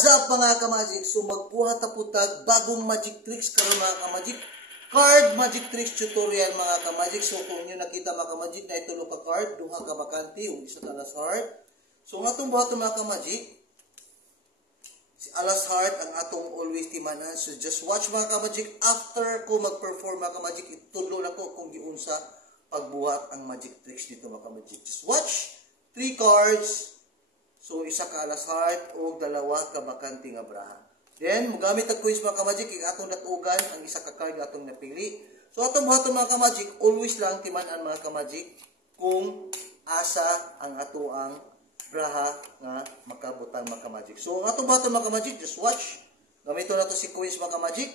What's up mga ka-magic? So magbuhat na putag bagong magic tricks karon mga ka-magic. Card magic tricks tutorial mga ka-magic. So kung inyo nakita mga ka-magic na itulo ka card, duha ka bakante ug isa ka alas heart. So ang atong buhat mga ka-magic, si alas heart ang atong always timanan. So just watch mga ka-magic. After ko mag-perform mga ka-magic, itulo na ko kung giunsa pagbuhat ang magic tricks dito mga ka-magic. Just watch 3 cards. So, isa ka alas heart o dalawa ka bakante nga braha. Then, mugamit ang coins mga ka-magic, yung atong natugan, ang isa ka card nga atong napili. So, atong buhaton mga ka-magic, always lang timan-an mga ka-magic kung asa ang atoang braha nga makabutang mga ka-magic. So, ang atong buhaton mga ka-magic, just watch. Gamito na to si coins mga ka-magic.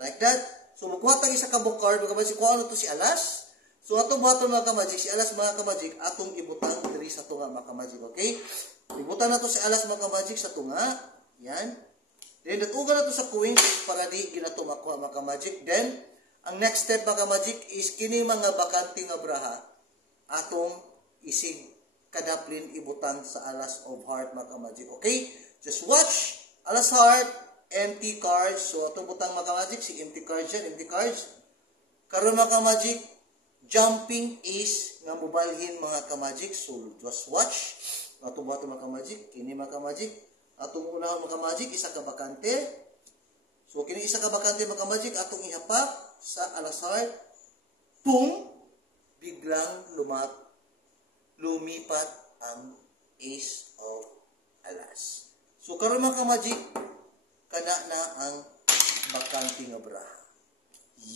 Like that. So, magkuha tang isa ka book card mga ka-magic. Kung ano to si alas. So, atong buhaton mga ka-magic, si alas mga ka-magic, atong ibutang diri sa tunga mga ka-magic. Okay? Ibutan na to sa alas mga ka-magic sa tunga. Yan. Then, natugan na to sa coins para di ginato makuha mga ka-magic. Then, ang next step mga ka-magic is kini mga bakante nga braha atong isig kadaplin ibutang sa alas of heart mga ka-magic. Okay? Just watch. Alas heart, empty cards. So, atong butang mga ka-magic, si empty cards yan, empty cards. Karon mga ka-magic, jumping is nga mobalhin mga ka-magic. So, just watch. Atong buhaton mga ka-magic, kini mga ka-magic. Atong unahon mga ka-magic, isa ka bakante. So, kini isa ka bakante mga ka-magic, atong ihapak sa alas heart. Boom! Biglang lumipat ang ace of alas. So, karon mga ka-magic, kana na ang bakante nga braha.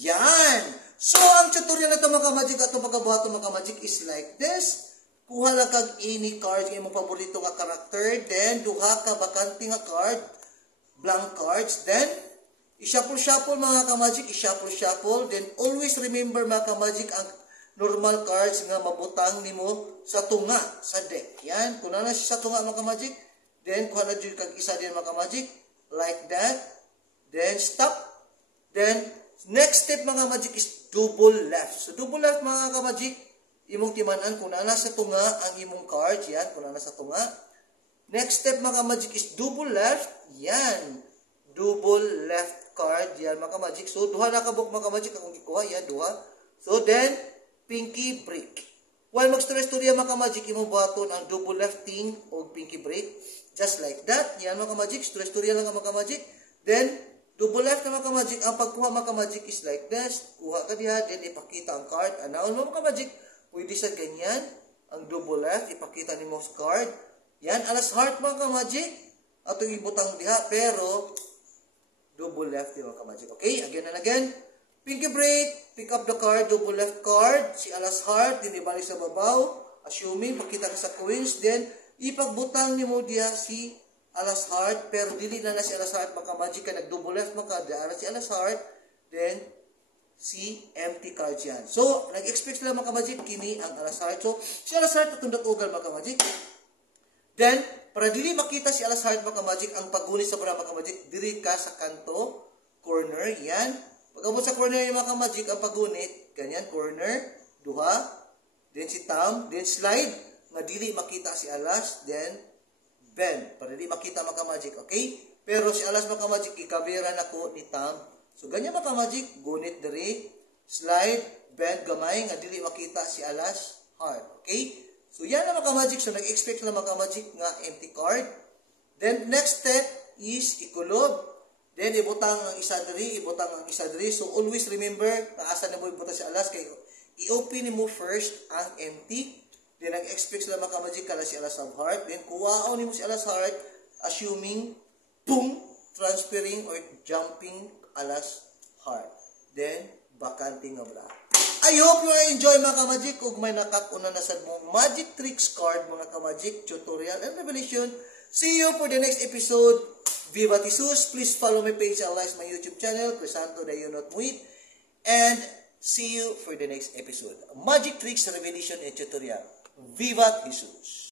Yan! So, ang tutorial na ito mga ka-magic, atong pagkabuhaton mga ka-magic is like this. Kuha lang kag any card nga imong paborito nga character, then duha ka bakante nga card, blank cards, then i-shuffle mga ka-magic, i-shuffle, then always remember mga ka-magic ang normal cards nga mabutang nimo sa tunga sa deck. Yan, kung na siya sa tunga mga ka-magic, then kuha na jud kag isa din mga ka-magic, like that. Then stop. Then next step mga ka-magic is double left. So double left mga ka-magic, imong timanan kung na sa tunga ang imong cards, yan, kung na sa tunga. Next step mga ka-magic is double left, yan, double left card, yan mga ka-magic. So, duha na kabuk mga ka-magic, akong gikuha, yan, duha. So, then, pinky break. While mag-storya mga ka-magic, imong buhaton ang double lefting o pinky break, just like that, yan mga ka-magic, storya lang mga ka-magic. Then, double left na mga ka-magic, ang pagkuha mga ka-magic is like this, kuha ka diha, then ipakita ang card, anaon mga ka-magic, pwede sa ganyan, ang double left, ipakita ni most card. Yan, alas heart mga ka-magic. Atong ibutang diha, pero double left yung mga ka-magic. Okay, again and again. Pinky break, pick up the card, double left card, si alas heart, din ibalik sa babaw, assuming, pakita ka sa coins, then ipagbutang ni mo diha si alas heart, pero dili na si alas heart mga ka-magic, ka nag-double left mga ka, si alas heart, then si empty cards yan. So, nag-expect sila mga ka-magic, kini ang alas heart. So, si alas heart natong datugan mga ka-magic. Then, para dili makita si alas heart mga ka-magic, ang paggunit sa mga ka-magic, diri ka sa kanto, corner, yan. Pag-abot sa corner yung mga ka-magic, ang paggunit, ganyan, corner, duha, then si thumb, then slide, nga dili makita si alas, then bend, para dili makita mga ka-magic, okay? Pero si alas mga ka-magic, ikabera na ko ni thumb. So, ganyan mga ka-magic, gunit diri, slide, bend, gamay, nga dili makita si alas, heart. Okay? So, yan na mga ka-magic. So, nag-expect na mga ka-magic nga empty card. Then, next step is ikulob. Then, ibutang ang isa diri, ibutang ang isa diri. So, always remember, naasan na mo ibutang si alas, kay i-open mo first ang empty. Then, nag-expect sila mga ka-magic kala si alas of heart. Then, kuwaon mo si alas heart, assuming, boom, transferring or jumping alas heart. Then, bakante nga bra. I hope you enjoy mga ka-magic. Kung may nakakuna na sa mong magic tricks card mga ka-magic tutorial and revelation. See you for the next episode. Viva Jesus. Please follow my page and like my YouTube channel, Crisanto Dayunot Muit. And see you for the next episode. Magic tricks, revelation, and tutorial. Viva Jesus.